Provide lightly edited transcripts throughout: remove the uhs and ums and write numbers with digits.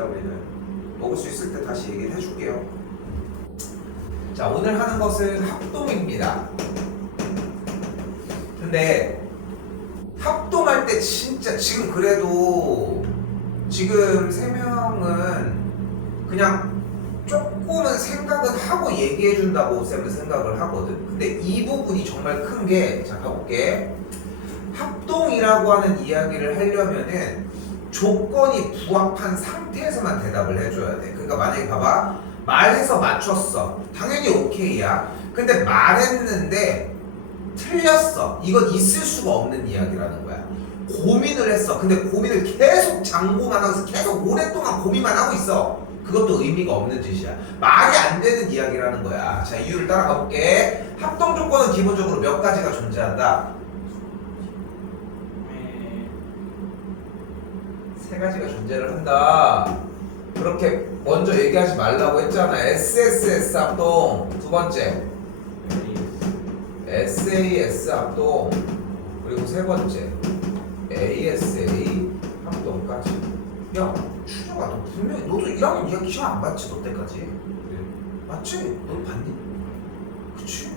있으니까 우리는 먹을 수 있을 때 다시 얘기를 해줄게요. 자, 오늘 하는 것은 합동입니다. 근데 합동할 때 진짜 지금 그래도 지금 세 명은 그냥 조금은 생각은 하고 얘기해 준다고 쌤은 생각을 하거든. 근데 이 부분이 정말 큰 게, 자 가볼게. 합동이라고 하는 이야기를 하려면은 조건이 부합한 상태에서만 대답을 해줘야 돼. 그러니까 만약에 봐봐, 말해서 맞췄어, 당연히 오케이야. 근데 말했는데 틀렸어, 이건 있을 수가 없는 이야기라는 거야. 고민을 했어, 근데 고민을 계속 장고만 하면서 계속 오랫동안 고민만 하고 있어, 그것도 의미가 없는 짓이야. 말이 안 되는 이야기라는 거야. 자, 이유를 따라가 볼게. 합동 조건은 기본적으로 몇 가지가 존재한다? 세 가지가 존재를 한다. 그렇게 먼저 얘기하지 말라고 했잖아. SSS 합동. 두 번째 SAS 합동. 그리고 세 번째 ASA 합동까지. 야, 준혁아, 너 분명히 너도 1학년 2학기 시험 안 봤지? 너 때까지? 네. 맞지? 너 봤니? 그치?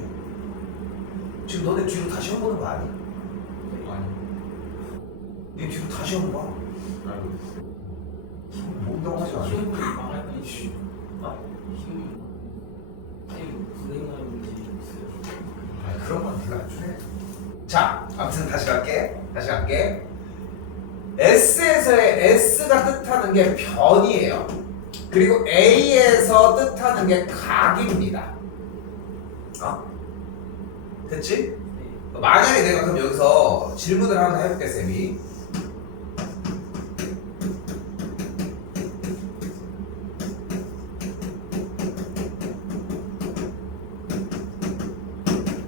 지금 너네 뒤로 다시 시험 보는 거 아니? 아니. 네 뒤로 다시 시험 봐. 알고 있어. 뭔다고 하지 않아? 시험을 말할 건 이슈. 힘이 불행한 문제 있어요. 아, 그런 건 네가 안 주네. 자, 아무튼 다시 갈게. S에서의 S가 뜻하는 게 변이에요. 그리고 A에서 뜻하는 게 각입니다. 됐지? 네. 만약에 내가 그럼 여기서 질문을 하나 해볼게, 쌤이.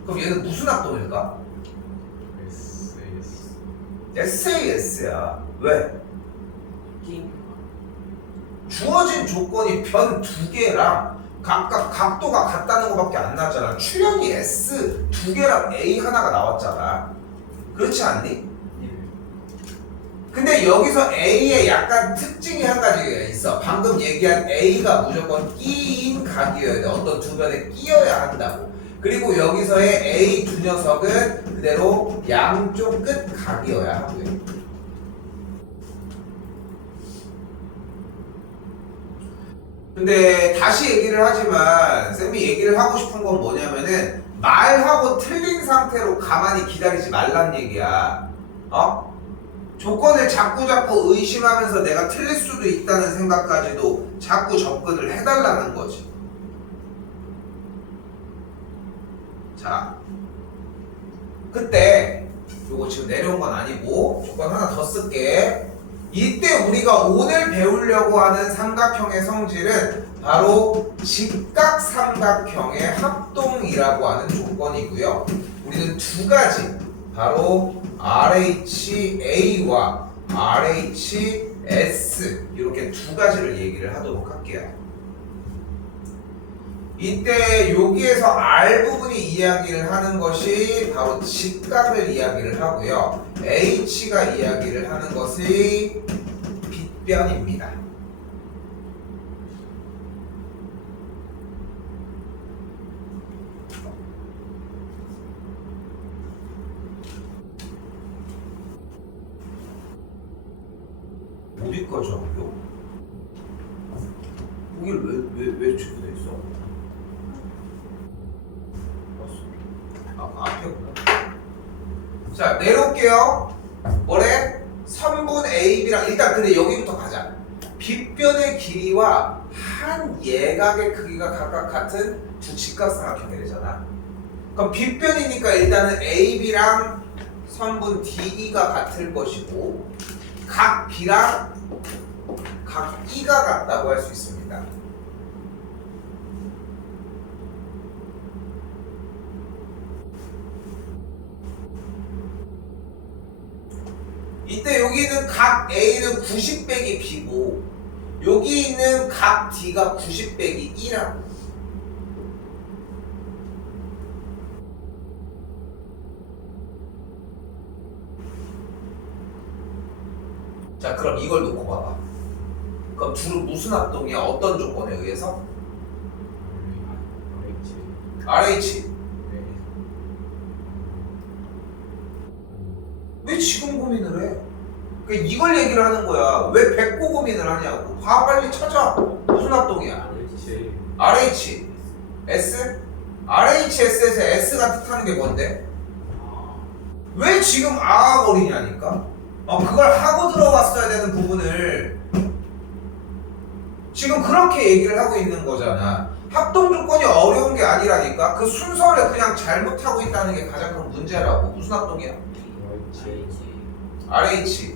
그럼 얘는 무슨 합동일까? SAS. SAS야. 왜? 게임. 주어진 조건이 변 두 개랑 각각 각도가 같다는 것밖에 안 나왔잖아. 출현이 S 두 개랑 A 하나가 나왔잖아. 그렇지 않니? 네. 근데 여기서 A에 약간 특징이 한 가지가 있어. 방금 얘기한 A가 무조건 끼인 각이어야 돼. 어떤 두 변에 끼어야 한다고. 그리고 여기서의 A 두 녀석은 그대로 양쪽 끝 각이어야 하고요. 근데 다시 얘기를 하지만 쌤이 얘기를 하고 싶은 건 뭐냐면은 말하고 틀린 상태로 가만히 기다리지 말란 얘기야. 조건을 자꾸 의심하면서 내가 틀릴 수도 있다는 생각까지도 자꾸 접근을 해달라는 거지. 자, 그때 요거 지금 내려온 건 아니고 조건 하나 더 쓸게. 이때 우리가 오늘 배우려고 하는 삼각형의 성질은 바로 직각삼각형의 합동이라고 하는 조건이고요. 우리는 두 가지, 바로 RHA와 RHS, 이렇게 두 가지를 얘기를 하도록 할게요. 이때 여기에서 R 부분이 이야기를 하는 것이 바로 직각을 이야기를 하고요. H가 이야기를 하는 것이 빗변입니다. 어디 거죠? 여기를 왜 체크돼 있어? 앞에구나. 자, 내려올게요. 뭐래? 선분 AB랑 일단 근데 여기부터 가자. 빗변의 길이와 한 예각의 크기가 각각 같은 두 직각삼각형이 되잖아. 그럼 빗변이니까 일단은 AB랑 선분 DE가 같을 것이고 각 B랑 각 E가 같다고 할 수 있습니다. 이때 여기 있는 각 A는 90 빼기 B고 여기 있는 각 D가 90 빼기 E라고. 자, 그럼 이걸 놓고 봐봐. 그럼 둘은 무슨 합동이야? 어떤 조건에 의해서? RH. 왜 지금 고민을 해? 그러니까 이걸 얘기를 하는 거야. 왜 백고 고민을 하냐고. 봐, 빨리 찾아. 무슨 합동이야? RH. S? RHS에서 S가 뜻하는 게 뭔데? 왜 지금 거리냐니까? 그걸 하고 들어왔어야 되는 부분을 지금 그렇게 얘기를 하고 있는 거잖아. 합동 조건이 어려운 게 아니라니까. 그 순서를 그냥 잘못하고 있다는 게 가장 큰 문제라고. 무슨 합동이야? RH.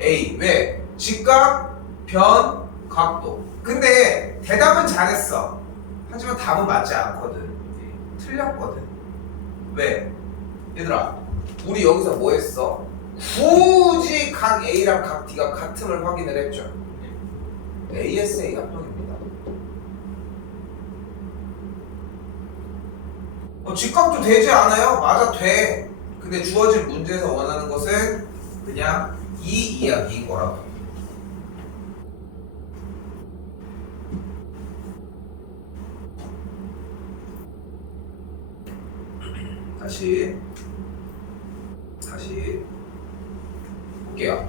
A. 왜? 직각, 변, 각도. 근데 대답은 잘했어. 하지만 답은 맞지 않거든. 틀렸거든. 왜? 얘들아, 우리 여기서 뭐 했어? 굳이 각 A랑 각 D가 같음을 확인을 했죠. ASA 합동입니다. 직각도 되지 않아요? 맞아, 돼. 근데 주어진 문제에서 원하는 것은 그냥 이 이야기인 거라고. 다시 볼게요.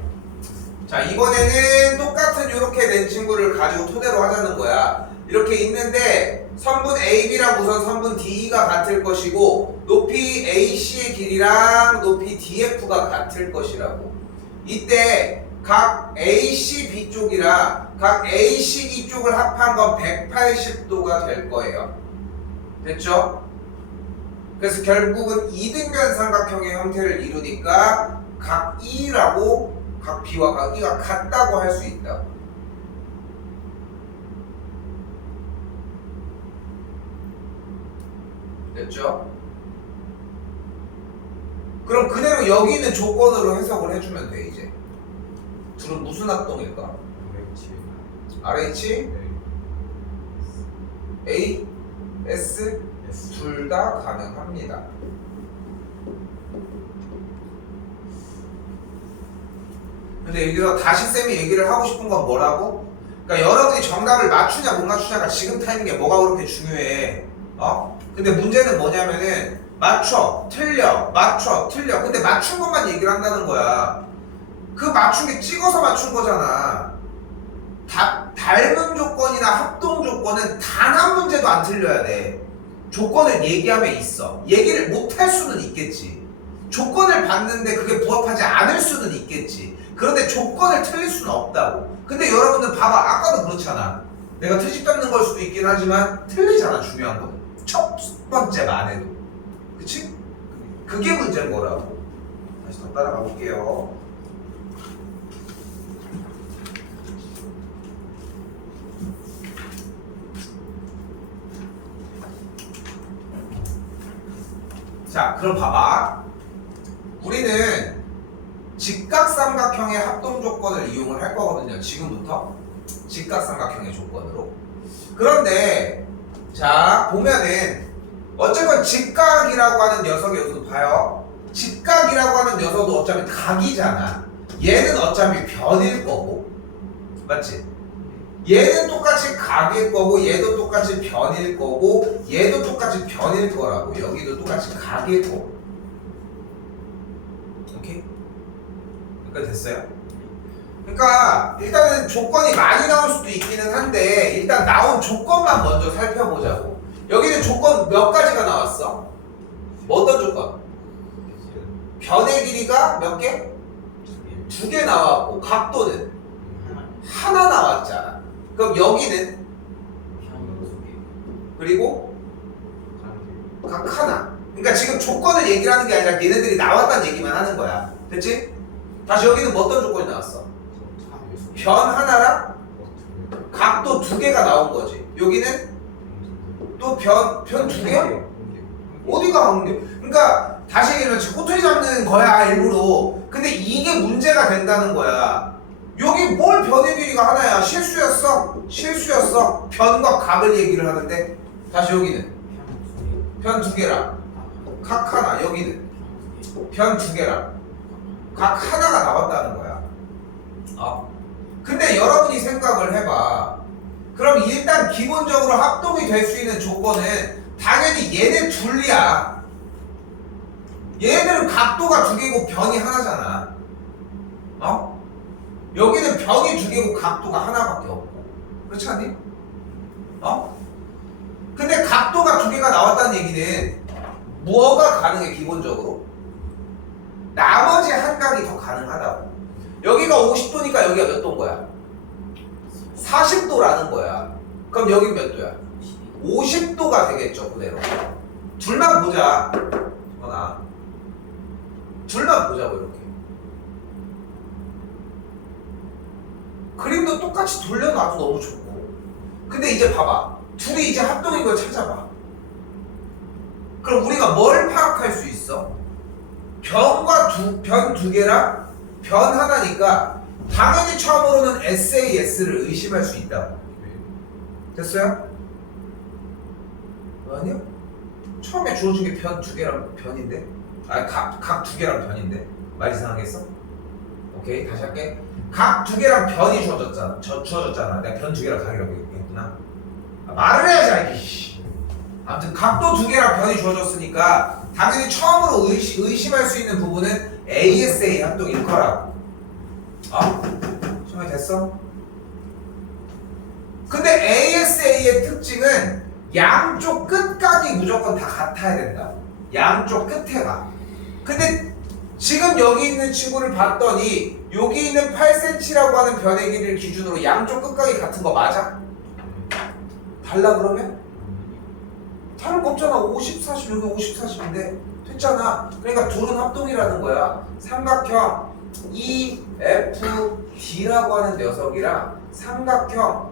자, 이번에는 똑같은 이렇게 된 친구를 가지고 토대로 하자는 거야. 이렇게 있는데 선분 AB랑 우선 선분 DE가 같을 것이고 높이 AC의 길이랑 높이 DF가 같을 것이라고. 이때 각 AC B쪽이랑 각 AC E쪽을 합한 건 180도가 될 거예요. 됐죠? 그래서 결국은 이등변 삼각형의 형태를 이루니까 각 E라고 각 B와 각 E가 같다고 할 수 있다. 됐죠? 그럼 그대로 여기 있는 조건으로 해석을 해주면 돼. 이제 둘은 무슨 합동일까? RH, A, S 둘 다 가능합니다. 근데 여기서 다시 쌤이 얘기를 하고 싶은 건 뭐라고? 그러니까 여러분이 정답을 맞추냐 못 맞추냐가 지금 타이밍에 뭐가 그렇게 중요해? 근데 문제는 뭐냐면은 맞춰, 틀려, 맞춰, 틀려. 근데 맞춘 것만 얘기를 한다는 거야. 그 맞춘 게 찍어서 맞춘 거잖아. 닮은 조건이나 합동 조건은 단 한 문제도 안 틀려야 돼. 조건을 얘기하면 있어. 얘기를 못 할 수는 있겠지. 조건을 봤는데 그게 부합하지 않을 수는 있겠지. 그런데 조건을 틀릴 수는 없다고. 근데 여러분들 봐봐. 아까도 그렇잖아. 내가 트집 잡는 걸 수도 있긴 하지만 틀리잖아. 중요한 건. 첫 번째만 해도. 그치? 그게 문제인 거라고. 다시 더 따라가 볼게요. 자, 그럼 봐봐. 우리는 직각삼각형의 합동 조건을 이용을 할 거거든요. 지금부터 직각삼각형의 조건으로. 그런데 자, 보면은 어쨌건 직각이라고 하는 녀석의 요소도 봐요. 직각이라고 하는 녀석도 어차피 각이잖아. 얘는 어차피 변일 거고, 맞지? 얘는 똑같이 각일 거고, 얘도 똑같이 변일 거고, 얘도 똑같이 변일 거라고. 여기도 똑같이 각일 거고. 오케이? 여기까지 됐어요? 그러니까 일단은 조건이 많이 나올 수도 있기는 한데 일단 나온 조건만 먼저 살펴보자고. 여기는 조건 몇 가지가 나왔어? 어떤 조건? 변의 길이가 몇 개? 2개 나왔고 각도는 하나 나왔잖아. 그럼 여기는 그리고 각 하나. 그러니까 지금 조건을 얘기를 하는 게 아니라 얘네들이 나왔다는 얘기만 하는 거야. 됐지? 다시 여기는 어떤 조건이 나왔어? 변 하나랑 각도 2개가 나온 거지. 여기는 또 변 2개? 어디가 한 개? 그러니까 다시 얘기하면 지금 꼬투리 잡는 거야 일부러. 근데 이게 문제가 된다는 거야. 여기 뭘 변의 길이가 하나야? 실수였어. 변과 각을 얘기를 하는데 다시 여기는 변 2개랑 각 하나. 여기는 변 2개랑 각 하나가 나왔다는 거야. 근데 여러분이 생각을 해봐. 그럼 일단 기본적으로 합동이 될 수 있는 조건은 당연히 얘네 둘이야. 얘네들은 각도가 두 개고 변이 하나잖아. 어? 여기는 변이 두 개고 각도가 하나밖에 없고. 그렇지 않니? 어? 근데 각도가 두 개가 나왔다는 얘기는 뭐가 가능해 기본적으로? 나머지 한 각이 더 가능하다고. 여기가 50도니까 여기가 몇 도인 거야? 40도라는 거야. 그럼 여긴 몇 도야? 50도가 되겠죠, 그대로. 둘만 보자. 둘만 보자고, 이렇게. 그림도 똑같이 돌려놔도 너무 좋고. 근데 이제 봐봐. 둘이 이제 합동인 걸 찾아봐. 그럼 우리가 뭘 파악할 수 있어? 변 두 개랑 변 하나니까 당연히 처음으로는 SAS를 의심할 수 있다고. 됐어요? 아니요? 처음에 주어진 게 변 두 개랑 변인데? 각 두 개랑 변인데? 말 이상하겠어? 오케이, 다시 할게. 각 두 개랑 변이 주어졌잖아. 내가 변 두 개랑 각이라고 얘기했구나. 말을 해야지, 알기. 아무튼 각도 두 개랑 변이 주어졌으니까 당연히 처음으로 의심할 수 있는 부분은 ASA 합동일 거라고. 정말 됐어? 근데 ASA의 특징은 양쪽 끝각이 무조건 다 같아야 된다. 양쪽 끝에가. 근데 지금 여기 있는 친구를 봤더니 여기 있는 8cm라고 하는 변의 길이를 기준으로 양쪽 끝각이 같은 거 맞아? 달라 그러면? 다른 거 없잖아. 50, 40, 여기 50, 40인데 됐잖아. 그러니까 둘은 합동이라는 거야. 삼각형 EFD라고 하는 녀석이랑 삼각형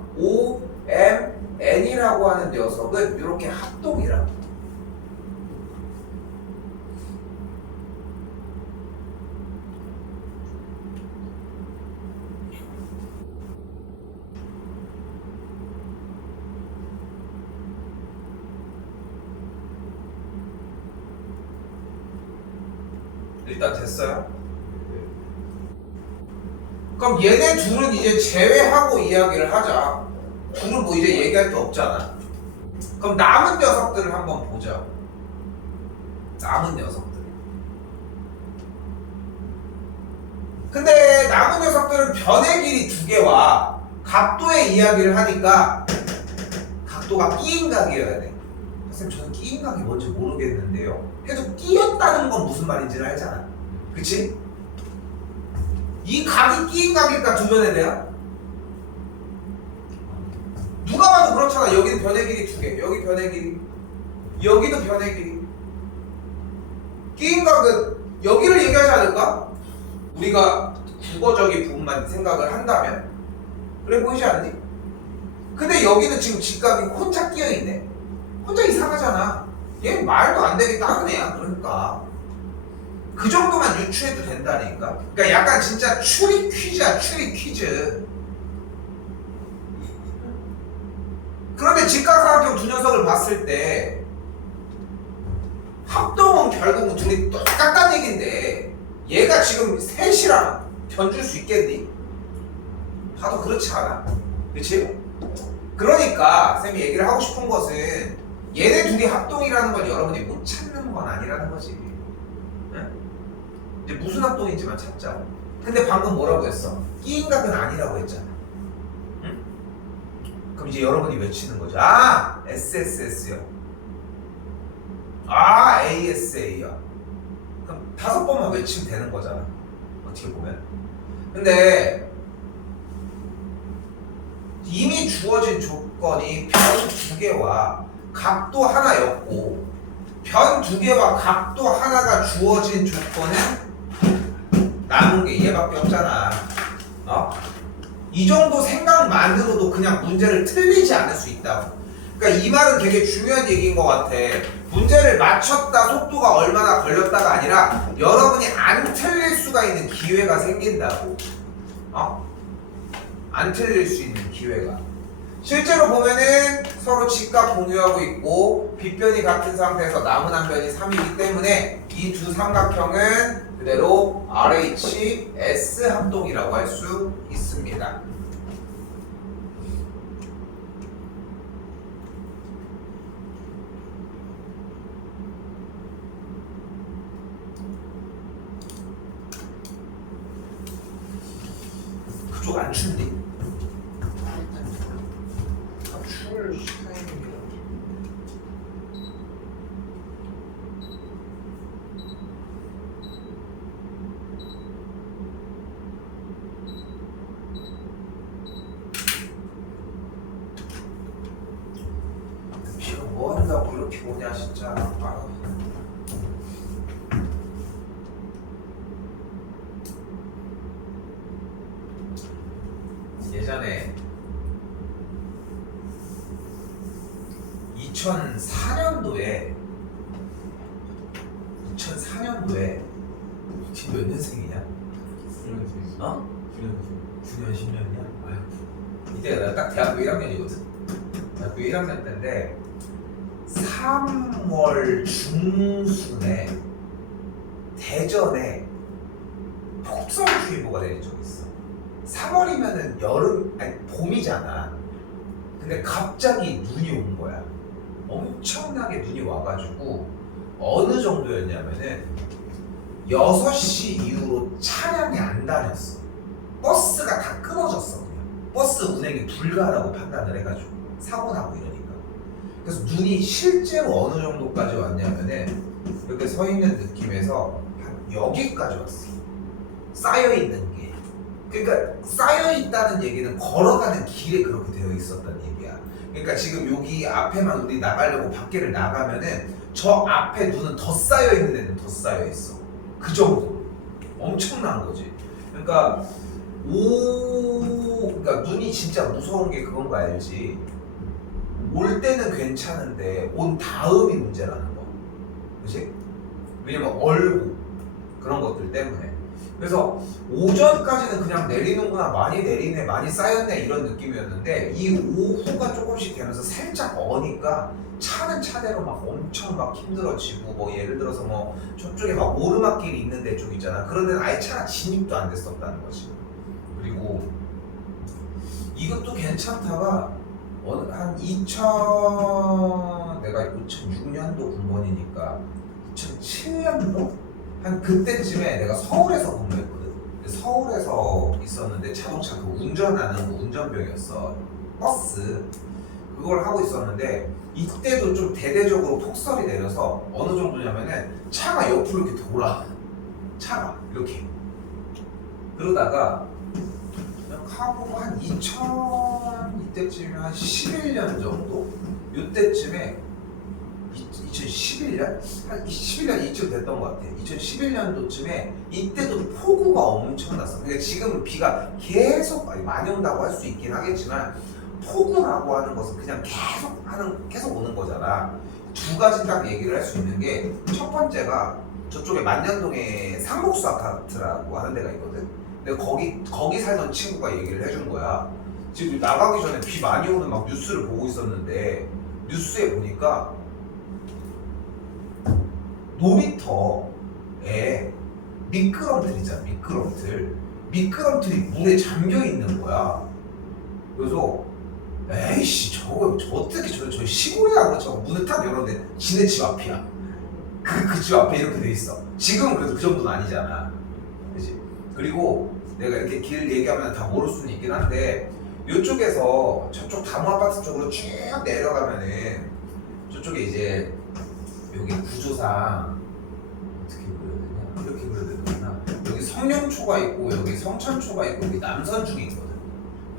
OMN이라고 하는 녀석은 이렇게 합동이라고. 일단 됐어요? 그럼 얘네 둘은 이제 제외하고 이야기를 하자. 둘은 뭐 이제 얘기할 게 없잖아. 그럼 남은 녀석들을 한번 보자. 남은 녀석들. 근데 남은 녀석들은 변의 길이 두 개와 각도의 이야기를 하니까 각도가 끼인 각이어야 돼. 선생님, 저는 끼인 각이 뭔지 모르겠는데요. 해도 끼었다는 건 무슨 말인지는 알잖아. 그치? 이 각이 끼인 각일까, 두 변에 대한? 누가 봐도 그렇잖아. 여기는 변의 길이 두 개, 여기 변의 길이, 여기도 변의 길이. 끼인 각은 여기를 얘기하지 않을까? 우리가 국어적인 부분만 생각을 한다면 그래 보이지 않니? 근데 여기는 지금 직각이 혼자 끼어있네. 혼자 이상하잖아. 얘 말도 안 되게 다른 애야. 그러니까 그 정도만 유추해도 된다니까. 그러니까 약간 진짜 추리 퀴즈야. 추리 퀴즈. 그런데 직각삼각형 두 녀석을 봤을 때 합동은 결국은 둘이 똑같다는 얘긴데 얘가 지금 셋이랑 견줄 수 있겠니? 봐도 그렇지 않아. 그치? 그러니까 쌤이 얘기를 하고 싶은 것은 얘네 둘이 합동이라는 걸 여러분이 못 찾는 건 아니라는 거지. 응? 이제 무슨 합동인지만 찾자. 근데 방금 뭐라고 했어? 끼인 각은 아니라고 했잖아. 응? 그럼 이제 여러분이 외치는 거죠. 아! SSS요. 아! ASA요. 그럼 5번만 외치면 되는 거잖아. 어떻게 보면. 근데 이미 주어진 조건이 변 두 개와 각도 하나였고 변 두 개와 각도 하나가 주어진 조건은 남은 게 얘밖에 없잖아. 이 정도 생각만으로도 그냥 문제를 틀리지 않을 수 있다고. 그러니까 이 말은 되게 중요한 얘기인 것 같아. 문제를 맞췄다 속도가 얼마나 걸렸다가 아니라 여러분이 안 틀릴 수가 있는 기회가 생긴다고. 안 틀릴 수 있는 기회가. 실제로 보면은 서로 직각 공유하고 있고 빗변이 같은 상태에서 남은 한 변이 3이기 때문에 이 두 삼각형은 그대로 RHS 합동이라고 할 수 있습니다. 안 춥니? 추울 타이밍이라. 비가 뭐 한다고 이렇게 오냐 진짜. 아. 예전에 2004년도에 지금 몇 년생이냐? 9년생. 어? 9년생. 9년 10년이야? 아휴. 이때가 내가 딱 대학교 1학년이거든. 대학교 1학년 때인데 3월 중순에 대전에 폭설주의보가 내린 적이 있어. 3월이면은 여름, 아니 봄이잖아. 근데 갑자기 눈이 온 거야. 엄청나게 눈이 와가지고 어느 정도였냐면은 6시 이후로 차량이 안 다녔어. 버스가 다 끊어졌어. 그냥. 버스 운행이 불가하다고 판단을 해가지고 사고 나고 이러니까. 그래서 눈이 실제로 어느 정도까지 왔냐면은 이렇게 서 있는 느낌에서 한 여기까지 왔어. 쌓여 있는 게. 그러니까 쌓여 있다는 얘기는 걸어가는 길에 그렇게 되어 있었다는 얘기야. 그러니까 지금 여기 앞에만 우리 나가려고 밖에를 나가면은 저 앞에 눈은 더 쌓여 있는 데는 더 쌓여 있어. 그 정도. 엄청난 거지. 그러니까 그러니까 눈이 진짜 무서운 게 그건 거 알지? 올 때는 괜찮은데 온 다음이 문제라는 거. 그치? 왜냐면 얼고 그런 것들 때문에. 그래서 오전까지는 그냥 내리는구나, 많이 내리네, 많이 쌓였네 이런 느낌이었는데 이 오후가 조금씩 되면서 살짝 어니까 차는 차대로 막 엄청 막 힘들어지고, 뭐 예를 들어서 뭐 저쪽에 막 오르막길이 있는 데 쪽 있잖아. 그런 데는 아예 차가 진입도 안 됐었다는 거지. 그리고 이것도 괜찮다가 한 2000, 내가 2006년도 군번이니까 2007년도? 한 그때쯤에 내가 서울에서 근무했거든. 서울에서 있었는데 자동차 그 운전하는 거 운전병이었어. 버스 그걸 하고 있었는데 이때도 좀 대대적으로 폭설이 내려서 어느 정도냐면은 차가 옆으로 이렇게 돌아. 차가 이렇게. 그러다가 그냥 하고 한 2000 이때쯤에 한 11년 정도? 이때쯤에 2011년? 한 11년 이쯤 됐던 것 같아. 2011년도쯤에 이때도 폭우가 엄청 났어. 그러니까 지금은 비가 계속 많이 온다고 할 수 있긴 하겠지만 폭우라고 하는 것은 그냥 계속 오는 거잖아. 두 가지 딱 얘기를 할 수 있는 게 첫 번째가 저쪽에 만년동에 상록수 아파트라고 하는 데가 있거든. 근데 거기 살던 친구가 얘기를 해준 거야. 지금 나가기 전에 비 많이 오는 막 뉴스를 보고 있었는데 뉴스에 보니까 놀이터에 미끄럼틀 있잖아. 미끄럼틀이 물에 잠겨 있는 거야. 그래서 에이씨 저거 어떻게 저 시골이야. 그렇죠. 문을 탁 열었는데 지네 집 앞이야. 그 집 앞에 이렇게 돼 있어. 지금은 그래도 그 정도는 아니잖아. 그치? 그리고 내가 이렇게 길 얘기하면 다 모를 수는 있긴 한데 이쪽에서 저쪽 다무 아파트 쪽으로 쭉 내려가면은 저쪽에 이제 여기 구조상 어떻게 그려야 되냐? 이렇게 그려야 되는구나. 여기 성령초가 있고 여기 성천초가 있고 여기 남선중이 있거든.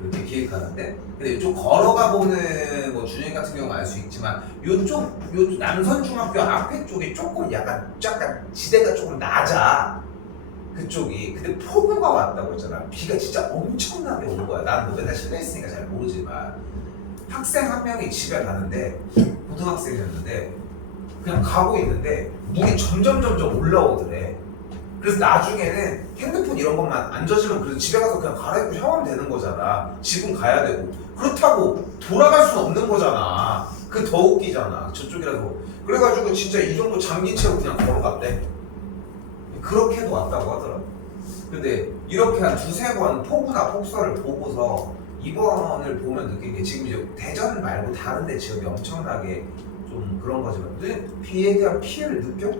이렇게 기획하는데, 근데 이쪽 걸어가 보는 뭐 준영이 같은 경우 알 수 있지만 요쪽 남선중학교 앞에 쪽이 조금 약간 지대가 조금 낮아. 그쪽이. 근데 폭우가 왔다고 했잖아. 비가 진짜 엄청나게 온 거야. 나는 뭐 맨날 실내에 있으니까 잘 모르지만 학생 한 명이 집에 가는데 고등학생이었는데 그냥 가고 있는데 물이 점점 올라오더래. 그래서 나중에는 핸드폰 이런 것만 안 젖으면 그래도 집에 가서 그냥 갈아입고 샤워하면 되는 거잖아. 집은 가야 되고. 그렇다고 돌아갈 수는 없는 거잖아. 그게 더 웃기잖아. 저쪽이라서. 그래가지고 진짜 이 정도 잠긴 채로 그냥 걸어갔대. 그렇게도 왔다고 하더라고. 근데 이렇게 한 두세 번 폭우나 폭설을 보고서 이번을 보면 느낀 게 지금 이제 대전 말고 다른 데 지역이 엄청나게 좀 그런 거지만 근데 비에 대한 피해를 느껴?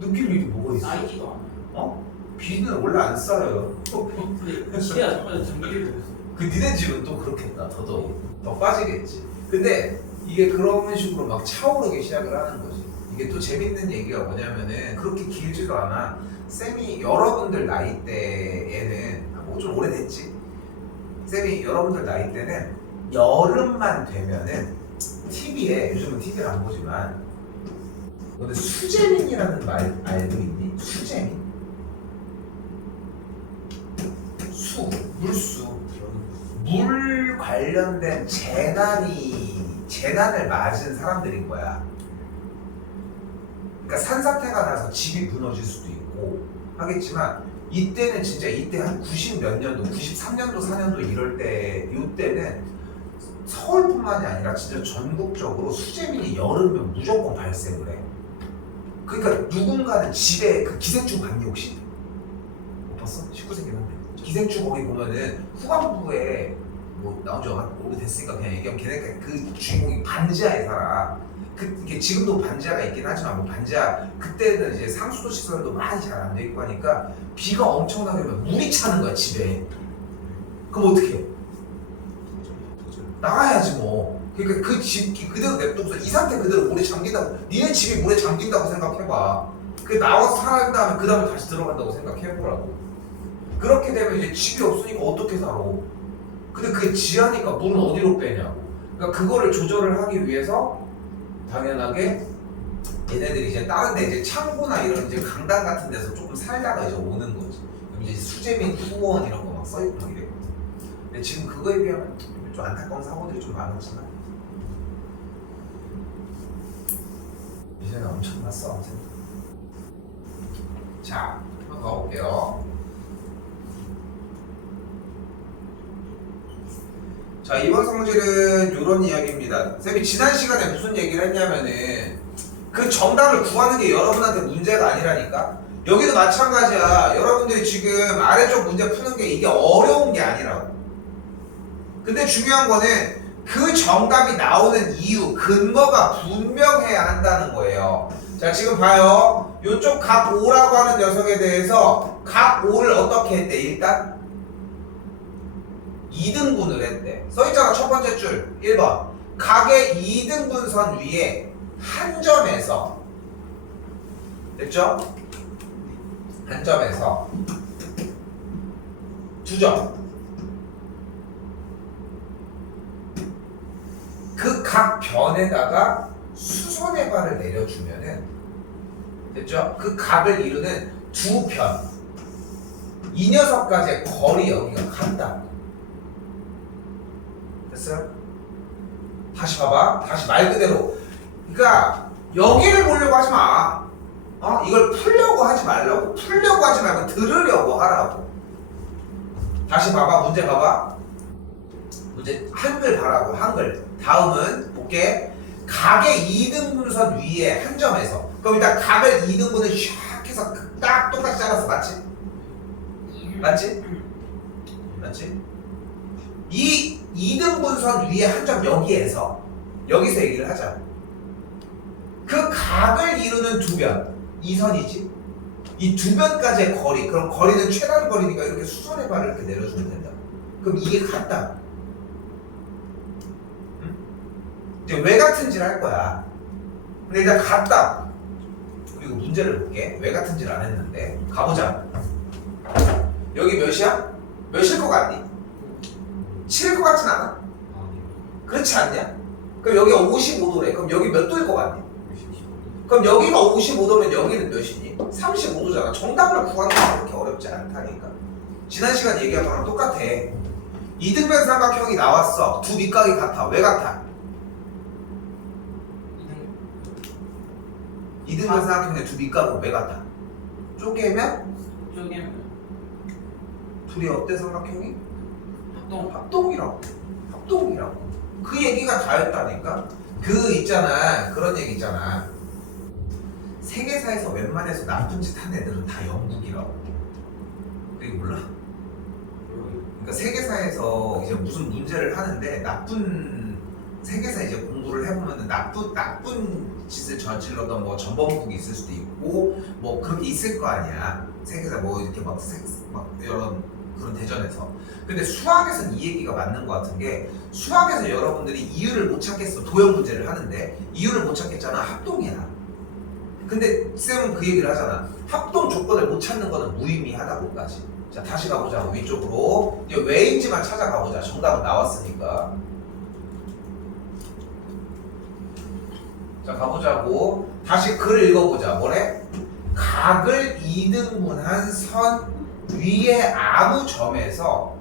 느낄 일이 뭐가 있어? 쌓이지도 않아. 어? 비는 원래 안 쌓여요. 근데 시야 정말 전기를 보고 있어. 그 니네 집은 또 그렇겠다. 더 빠지겠지. 근데 이게 그런 식으로 막 차오르기 시작을 하는 거지. 이게 또 재밌는 얘기가 뭐냐면은 그렇게 길지도 않아. 쌤이 여러분들 나이 때에는 뭐 좀 오래됐지. 쌤이 여러분들 나이 때는 여름만 되면은 TV에 요즘은 TV를 안 보지만 근데 수재민이라는 말 알고 있니? 수재민? 물수. 물 관련된 재난을 맞은 사람들인 거야. 그러니까 산사태가 나서 집이 무너질 수도 있고 하겠지만 이때는 진짜 이때 한 90 몇 년도, 93년도, 4년도 이럴 때 이때는 서울뿐만이 아니라 진짜 전국적으로 수재민이 여름이면 무조건 발생을 해. 그러니까 누군가는 집에 그 기생충 봤니 혹시? 못 봤어? 19세기는 한데 기생충 거기 보면은 후반부에 뭐 나온 지 오래됐으니까 그냥 얘기하면 걔네가 그 주인공이 반지하에 살아. 이게 지금도 반지하가 있긴 하지만 뭐 반지하 그때는 이제 상수도 시설도 많이 잘 안 돼 있고 하니까 비가 엄청나게 오면 물이 차는 거야 집에. 그럼 어떻게 해? 나가야지 뭐. 그러니까 그 집 그대로 냅둬서 이 상태 그대로 물에 잠긴다고. 니네 집이 물에 잠긴다고 생각해봐. 그 나와서 살은 다음에 그 다음에 다시 들어간다고 생각해보라고. 그렇게 되면 이제 집이 없으니까 어떻게 살아? 근데 그게 지하니까 물은 어디로 빼냐고. 그러니까 그거를 조절을 하기 위해서 당연하게 얘네들이 이제 다른 데 이제 창고나 이런 이제 강당 같은 데서 조금 살다가 이제 오는 거지. 그럼 이제 수재민 후원 이런 거 막 써있고 막 이랬거든. 근데 지금 그거에 비하면 좀 안타까운 사고들이 좀 많았지만 이제는 엄청났어 아무튼. 자, 한번 더 볼게요. 자, 이번 성질은 이런 이야기입니다. 쌤이 지난 시간에 무슨 얘기를 했냐면은 그 정답을 구하는 게 여러분한테 문제가 아니라니까. 여기도 마찬가지야. 여러분들이 지금 아래쪽 문제 푸는 게 이게 어려운 게 아니라고. 근데 중요한 거는 그 정답이 나오는 이유, 근거가 분명해야 한다는 거예요. 자, 지금 봐요. 이쪽 각 5라고 하는 녀석에 대해서 각 5를 어떻게 했대? 일단 2등분을 했대. 써있잖아. 첫 번째 줄 1번 각의 2등분선 위에 한 점에서 됐죠? 한 점에서 두 점 그 각 변에다가 수선의 발을 내려주면은 됐죠? 그 각을 이루는 두 편 이 녀석까지의 거리 여기가 같다. 됐어요? 다시 봐봐. 다시 말 그대로. 그러니까 여기를 보려고 하지 마. 이걸 풀려고 하지 말라고. 풀려고 하지 말고 들으려고 하라고. 다시 봐봐. 문제 봐봐. 문제 한글 봐라고. 한글. 다음은 볼게. 각의 2등분선 위에 한 점에서. 그럼 일단 각을 2등분을 샥 해서 딱 똑같이 잘랐어. 맞지? 맞지? 맞지? 이 2등분선 위에 한 점 여기서 얘기를 하자. 그 각을 이루는 두 변, 이 선이지. 이 두 변까지의 거리, 그럼 거리는 최단 거리니까 이렇게 수선의 발을 이렇게 내려주면 된다. 그럼 이게 같다. 응? 이제 왜 같은지를 할 거야. 근데 일단 같다. 그리고 문제를 볼게. 왜 같은지를 안 했는데 가보자. 여기 몇이야? 몇일 것 같니? 7일 것 같진 않아? 그렇지 않냐? 그럼 여기가 55도래. 그럼 여기 몇 도일 것 같니? 그럼 여기가 55도면 여기는 몇이니? 35도잖아. 정답을 구하는 게 그렇게 어렵지 않다니까. 지난 시간 얘기한 거랑 똑같아. 이등변 삼각형이 나왔어. 두 밑각이 같아. 왜 같아? 이등변 삼각형의 두 밑각은 왜 같아? 쪼개면? 둘이 어때 삼각형이? 합동이라고. 그 얘기가 다였다니까. 그 있잖아. 그런 얘기 있잖아. 세계사에서 웬만해서 나쁜 짓 한 애들은 다 영국이라고. 그게 몰라? 그러니까 세계사에서 이제 무슨 문제를 하는데 세계사 이제 공부를 해보면 나쁜 짓을 저질렀던 뭐 전범국이 있을 수도 있고 뭐 그렇게 있을 거 아니야. 세계사 뭐 이렇게 막 이런 그런 대전에서. 근데 수학에서는 이 얘기가 맞는 것 같은 게 수학에서 여러분들이 이유를 못 찾겠어. 도형 문제를 하는데 이유를 못 찾겠잖아. 합동이야. 근데 쌤은 그 얘기를 하잖아. 합동 조건을 못 찾는 거는 무의미하다고까지. 자, 다시 가보자. 위쪽으로. 이제 왜인지만 찾아가보자. 정답은 나왔으니까. 자, 가보자고. 다시 글을 읽어보자. 뭐래? 각을 2등분한 선 위의 아무 점에서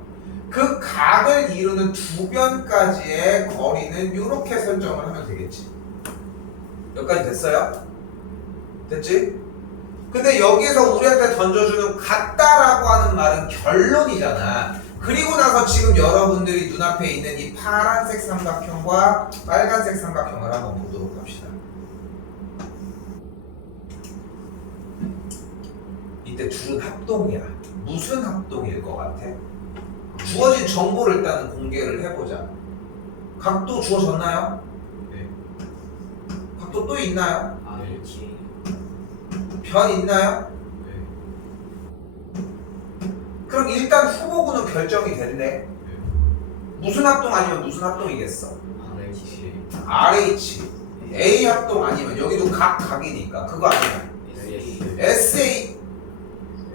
그 각을 이루는 두 변까지의 거리는 이렇게 설정을 하면 되겠지. 여기까지 됐어요? 됐지? 근데 여기에서 우리한테 던져주는 같다라고 하는 말은 결론이잖아. 그리고 나서 지금 여러분들이 눈앞에 있는 이 파란색 삼각형과 빨간색 삼각형을 한번 보도록 합시다. 이때 둘은 합동이야. 무슨 합동일 것 같아? 주어진 정보를 일단 공개를 해보자. 각도 주어졌나요? 네. 각도 또 있나요? RH. 변 있나요? 네. 그럼 일단 후보군은 결정이 됐네. 네. 무슨 합동 아니면 무슨 합동이겠어? RH. RH. A 합동 아니면 여기도 각이니까 그거 아니면 SA. SA,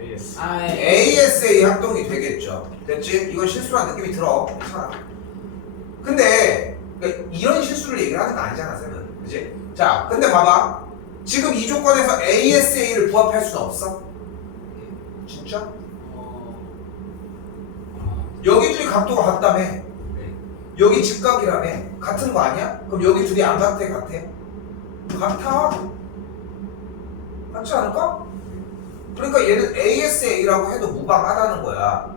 AS. ASA 합동이 되겠죠. 됐지? 이건 실수란 느낌이 들어. 괜찮아. 근데 그러니까 이런 실수를 얘기를 하는 거 아니잖아, 쌤은. 그치? 자, 근데 봐봐. 지금 이 조건에서 ASA를 부합할 수는 없어? 진짜? 여기 둘이 각도가 같다며. 네. 여기 직각이라며. 같은 거 아니야? 그럼 여기 둘이 안 같아? 같아? 같아. 같지 않을까? 그러니까 얘는 ASA라고 해도 무방하다는 거야.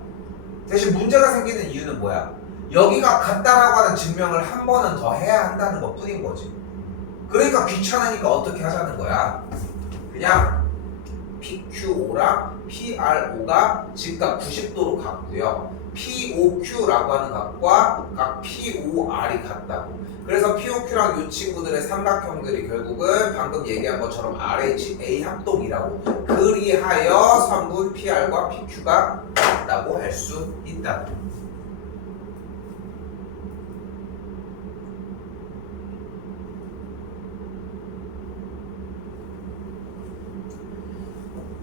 대신 문제가 생기는 이유는 뭐야? 여기가 같다라고 하는 증명을 한 번은 더 해야 한다는 것 뿐인 거지. 그러니까 귀찮으니까 어떻게 하자는 거야? 그냥 PQO랑 PRO가 직각 90도로 같고요. POQ라고 하는 각과 각 POR이 같다고. 그래서 POQ랑 이 친구들의 삼각형들이 결국은 방금 얘기한 것처럼 RHA 합동이라고. 그리하여 선분 PR과 PQ가 같다고 할 수 있다.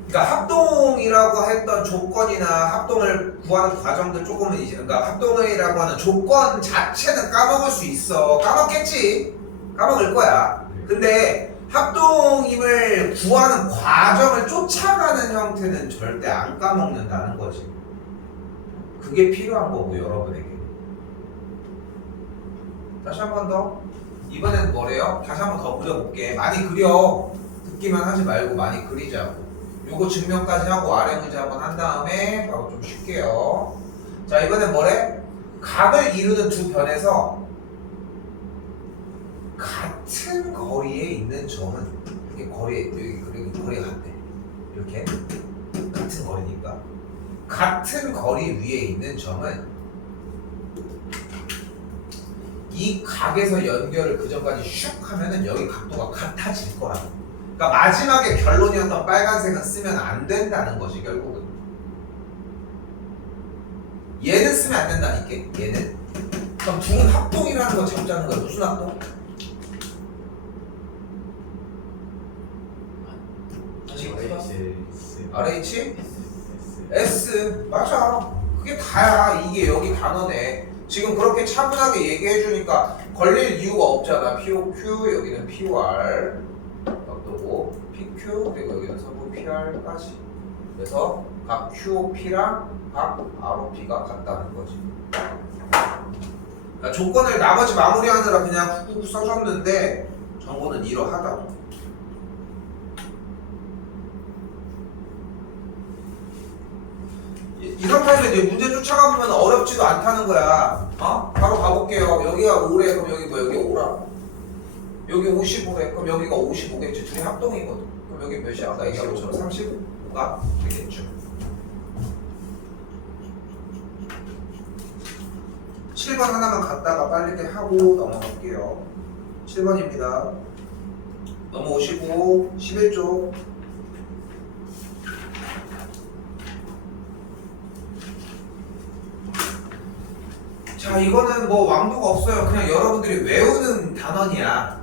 그러니까 합동이라고 했던 조건이나 합동을 구하는 과정들 조금은 이제 그러니까 합동이라고 하는 조건 자체는 까먹을 수 있어. 까먹겠지. 까먹을 거야. 근데 합동임을 구하는 과정을 쫓아가는 형태는 절대 안 까먹는다는 거지. 그게 필요한 거고 여러분에게. 다시 한 번 더. 이번에는 뭐래요? 다시 한 번 더 그려볼게. 많이 그려. 듣기만 하지 말고 많이 그리자고. 요거 증명까지 하고 아래 문제 한번 한 다음에 바로 좀 쉴게요. 자, 이번엔 뭐래? 각을 이루는 두 변에서 같은 거리에 있는 점은 이렇게 거리가 같대. 이렇게 같은 거리니까 같은 거리 위에 있는 점은 이 각에서 연결을 그 전까지 슉 하면은 여기 각도가 같아질 거라고. 그러니까 마지막에 결론이었던 빨간색은 쓰면 안 된다는 거지 결국은. 얘는 쓰면 안 된다니까. 얘는. 그럼 둘은 합동이라는 거 잡자는 거야. 무슨 합동? RH? S. 맞아. 그게 다야. 이게 여기 단어네. 지금 그렇게 차분하게 얘기해주니까 걸릴 이유가 없잖아. POQ, 여기는 POR. 각도고 PQ, 그리고 여기는 선분 PR까지. 그래서 각 QOP랑 각 ROP가 같다는 거지. 그러니까 조건을 나머지 마무리하느라 그냥 훅 써줬는데 정보는 이러하다고. 이 상태에서 이제 문제 쫓아가 보면 어렵지도 않다는 거야. 어? 바로 가볼게요. 여기가 5래. 그럼 여기 뭐 여기 5라. 여기 55래. 그럼 여기가 55겠지. 둘이 합동이거든. 그럼 여기 몇이야? 아까 얘기한 것처럼 35가 되겠죠. 7번 하나만 갖다가 빨리 하고 넘어갈게요. 7번입니다. 넘어오시고 11쪽. 자, 이거는 뭐 왕도가 없어요. 그냥 여러분들이 외우는 단원이야.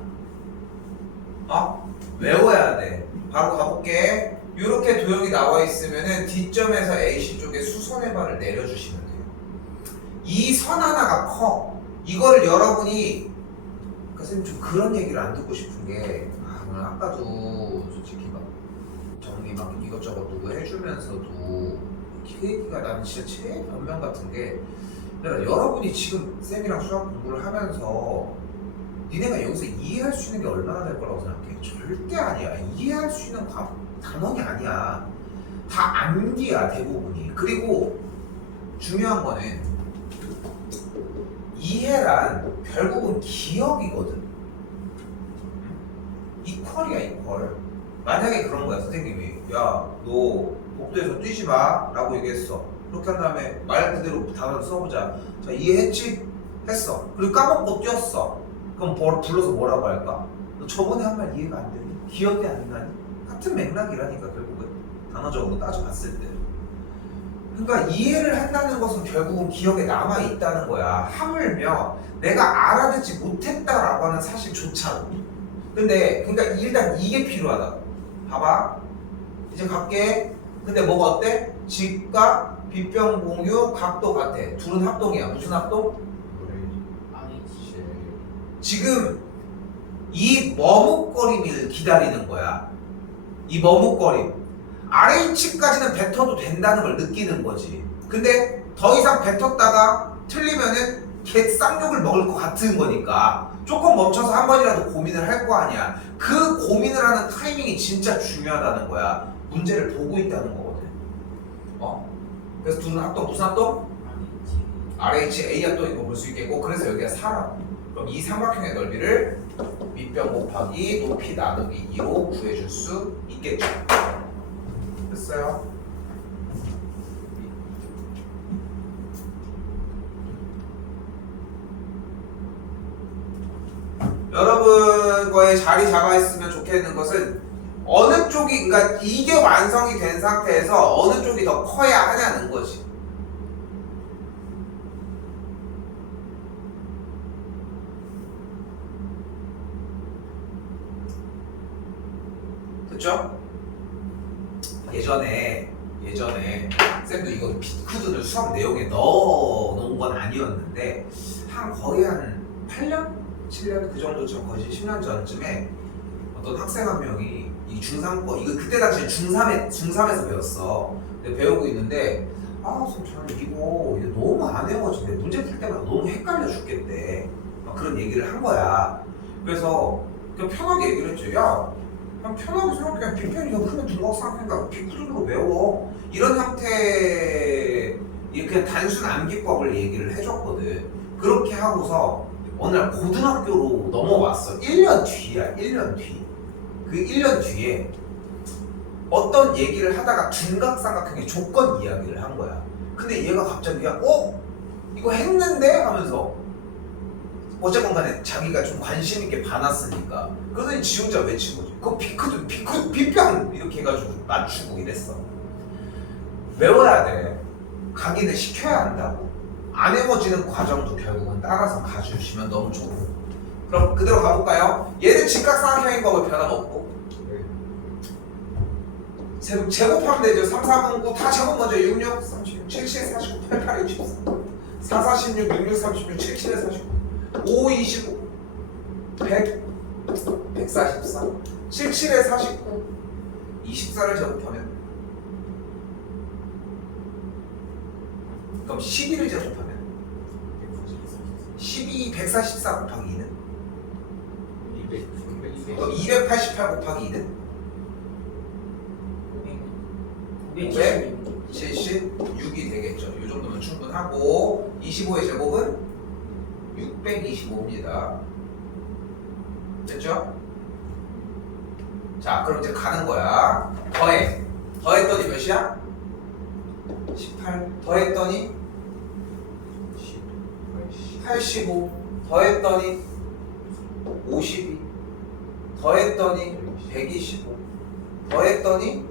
외워야 돼. 바로 가볼게. 이렇게 도형이 나와 있으면은 D점에서 AC 쪽에 수선의 발을 내려주시면 돼요. 이 선 하나가 커. 이거를 여러분이, 그러니까 선생님 좀 그런 얘기를 안 듣고 싶은 게, 오늘 아까도 솔직히 막 정리 막 이것저것 누구 해주면서도 그 얘기가 나는 진짜 제일 변명 같은 게, 내가 여러분이 지금 쌤이랑 수학 공부를 하면서 니네가 여기서 이해할 수 있는 게 얼마나 될 거라고 생각해? 절대 아니야. 이해할 수 있는 단원이 아니야. 다 암기야, 대부분이. 그리고 중요한 거는 이해란 결국은 기억이거든. 이퀄이야, 이퀄. 만약에 그런 거야, 선생님이. 야, 너 복도에서 뛰지 마 라고 얘기했어. 그렇게 한 다음에 말 그대로 단어를 써보자. 자, 이해했지? 했어. 그리고 까먹고 뛰었어. 그럼 불러서 뭐라고 할까? 너 저번에 한 말 이해가 안 되니? 기억이 안 나니? 같은 맥락이라니까, 결국은. 단어적으로 따져봤을 때. 그러니까 이해를 한다는 것은 결국은 기억에 남아있다는 거야. 하물며 내가 알아듣지 못했다라고 하는 사실조차도. 근데 그러니까 일단 이게 필요하다. 봐봐. 이제 갈게. 근데 뭐가 어때? 직각, 빗변 공유, 각도 같아. 둘은 합동이야. 무슨 합동? RH. 지금 이 머뭇거림을 기다리는 거야. 이 머뭇거림. RH까지는 뱉어도 된다는 걸 느끼는 거지. 근데 더 이상 뱉었다가 틀리면은 개 쌍욕을 먹을 것 같은 거니까 조금 멈춰서 한 번이라도 고민을 할 거 아니야. 그 고민을 하는 타이밍이 진짜 중요하다는 거야. 문제를 보고 있다는 거거든. 그래서 둘은 합동, 무슨 합동? RH, A 합동인 거 볼 수 있겠고, 그래서 여기가 4라고. 그럼 이 삼각형의 넓이를 밑변 곱하기 높이 나누기 2로 구해줄 수 있겠죠. 됐어요? 여러분 거에 자리 잡아 있으면 좋겠는 것은 어느 쪽이, 그러니까 이게 완성이 된 상태에서 어느 쪽이 더 커야 하냐는 거지. 됐죠? 예전에 쌤도 이거 비트코드를 수업 내용에 넣어놓은 건 아니었는데 거의 한 8년? 7년? 그 정도 전 거의 10년 전쯤에 어떤 학생 한 명이 이 중3거, 이거 그때 당시에 중3에서 배웠어. 근데 배우고 있는데 선생님 저는 이거 너무 안 외워지는데 문제 풀 때마다 너무 헷갈려 죽겠대. 막 그런 얘기를 한 거야. 그래서 그냥 편하게 얘기를 했죠. 야, 그냥 편하게 생각해. 빗변이 더 크면 중각삼각형이니까 빗구조로 외워. 이런 형태의 그냥 단순 암기법을 얘기를 해줬거든. 그렇게 하고서 어느 날 고등학교로 넘어왔어. 1년 뒤야, 1년 뒤. 그 1년 뒤에 어떤 얘기를 하다가 중각삼각형의 조건 이야기를 한 거야. 근데 얘가 갑자기 이거 했는데? 하면서 어쨌건 간에 자기가 좀 관심 있게 봐놨으니까 그러더니 지 혼자 외친 거지. 그거 빗변 이렇게 해가지고 맞추고 이랬어. 외워야 돼. 강의는 시켜야 한다고. 안 외워지는 과정도 결국은 따라서 가주시면 너무 좋고. 그럼 그대로 가볼까요? 얘는 직각삼각형인 거고 변함없고. 제곱하면 되죠. 3, 4, 9 다 제곱 먼저. 6, 6, 36, 77, 49, 88, 64 4, 4, 16, 6, 6, 36, 77, 49 5, 25 100 144 77에 49 24를 제곱하면, 그럼 12를 제곱하면 12, 144 곱하기 2는? 200. 그럼 288 곱하기 2는? 576이 되겠죠. 이 정도면 충분하고 25의 제곱은 625입니다. 됐죠? 자, 그럼 이제 가는 거야. 더했더니 몇이야? 18. 더했더니 85. 더했더니 52. 더했더니 125. 더했더니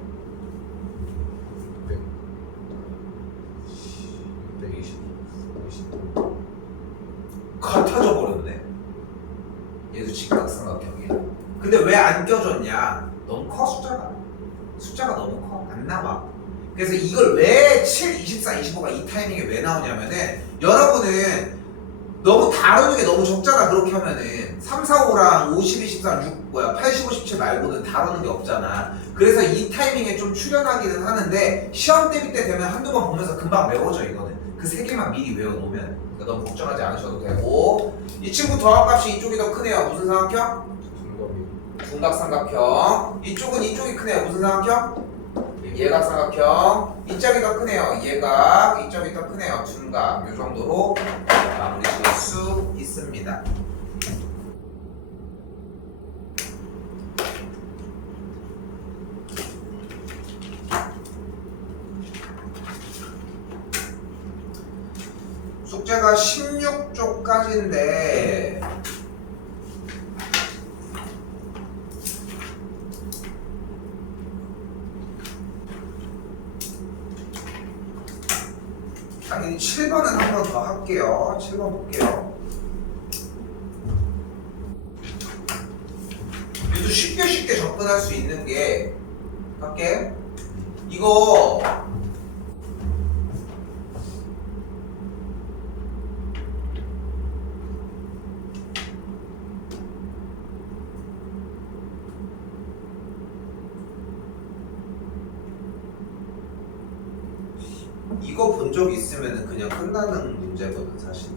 120. 같아져 버렸네. 얘도 직각삼각형이야. 근데 왜 안 껴졌냐? 너무 커 숫자가 너무 커. 안 나와. 그래서 이걸 왜 7, 24, 25가 이 타이밍에 왜 나오냐면은 여러분은 너무 다루는 게 너무 적잖아. 그렇게 하면은 3, 4, 5랑 50, 23, 6 80, 57 말고는 다루는 게 없잖아. 그래서 이 타이밍에 좀 출연하기는 하는데 시험 대비 때 되면 한두 번 보면서 금방 외워져 이거는. 그 세 개만 미리 외워놓으면 그러니까 너무 걱정하지 않으셔도 되고. 이 친구 더합값이 이쪽이 더 크네요. 무슨 삼각형? 중겁이. 둔각삼각형. 이쪽은 이쪽이 크네요. 무슨 삼각형? 예각삼각형. 이쪽이 더 크네요. 예각. 이쪽이 더 크네요. 둔각. 이 정도로 마무리 지을 수 있습니다. 숙제가 16쪽까지인데 당연히 7번은 한 번 더 할게요. 7번 볼게요. 얘도 쉽게 접근할 수 있는 게 할게. 이거 본 적 있으면 그냥 끝나는 문제거든 사실.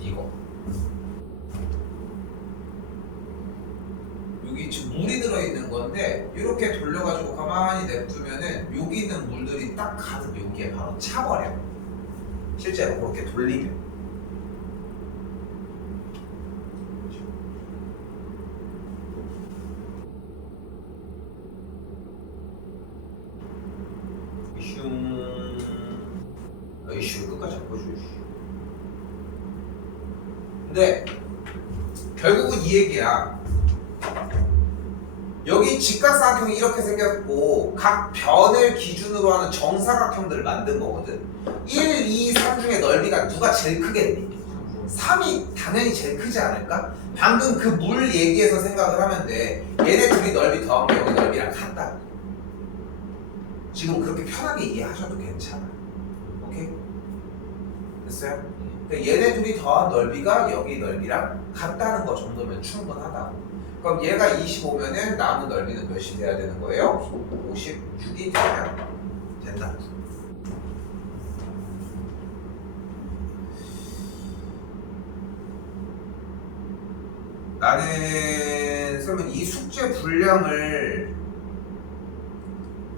이거 여기 지금 물이 들어있는 건데 이렇게 돌려가지고 가만히 냅두면은 여기 있는 물들이 딱 가득 여기에 바로 차버려. 실제로 그렇게 돌리면. 이슈 끝까지 잡아줘. 근데 결국은 이 얘기야. 여기 직각삼각형이 이렇게 생겼고 각 변을 기준으로 하는 정사각형들을 만든 거거든. 1, 2, 3 중에 넓이가 누가 제일 크겠니? 3이 당연히 제일 크지 않을까? 방금 그 물 얘기해서 생각을 하면 돼. 얘네 둘이 넓이 더하면 여기 넓이랑 같다. 지금 그렇게 편하게 이해하셔도 괜찮아. 오케이? 됐어요? 그러니까 얘네 둘이 더한 넓이가 여기 넓이랑 같다는 거 정도면 충분하다고. 그럼 얘가 25면은 남은 넓이는 몇이 돼야 되는 거예요? 56이 되면 된다. 나는 그러면 이 숙제 분량을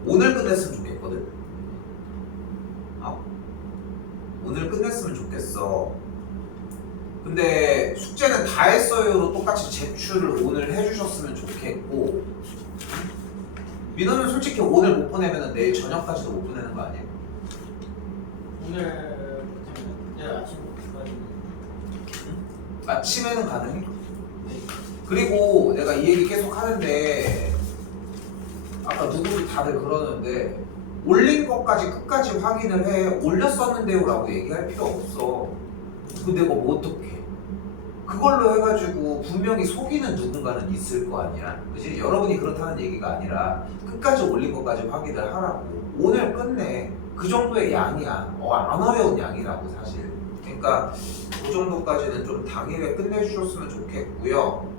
오늘 끝냈으면 좋겠거든. 오늘 끝냈으면 좋겠어. 근데 숙제는 다 했어요로 똑같이 제출을 오늘 해주셨으면 좋겠고, 민호는 솔직히 오늘 못 보내면 내일 저녁까지도 못 보내는 거 아니야? 오늘 아침까지. 아침에는 가능해? 그리고 내가 이 얘기 계속 하는데 아까 누구도 다들 그러는데 올린 것까지 끝까지 확인을 해. 올렸었는데요 라고 얘기할 필요 없어. 근데 뭐 어떡해. 그걸로 해가지고 분명히 속이는 누군가는 있을 거 아니야. 그치? 여러분이 그렇다는 얘기가 아니라 끝까지 올린 것까지 확인을 하라고. 오늘 끝내. 그 정도의 양이야. 안 어려운 양이라고 사실. 그러니까 그 정도까지는 좀 당일에 끝내주셨으면 좋겠고요.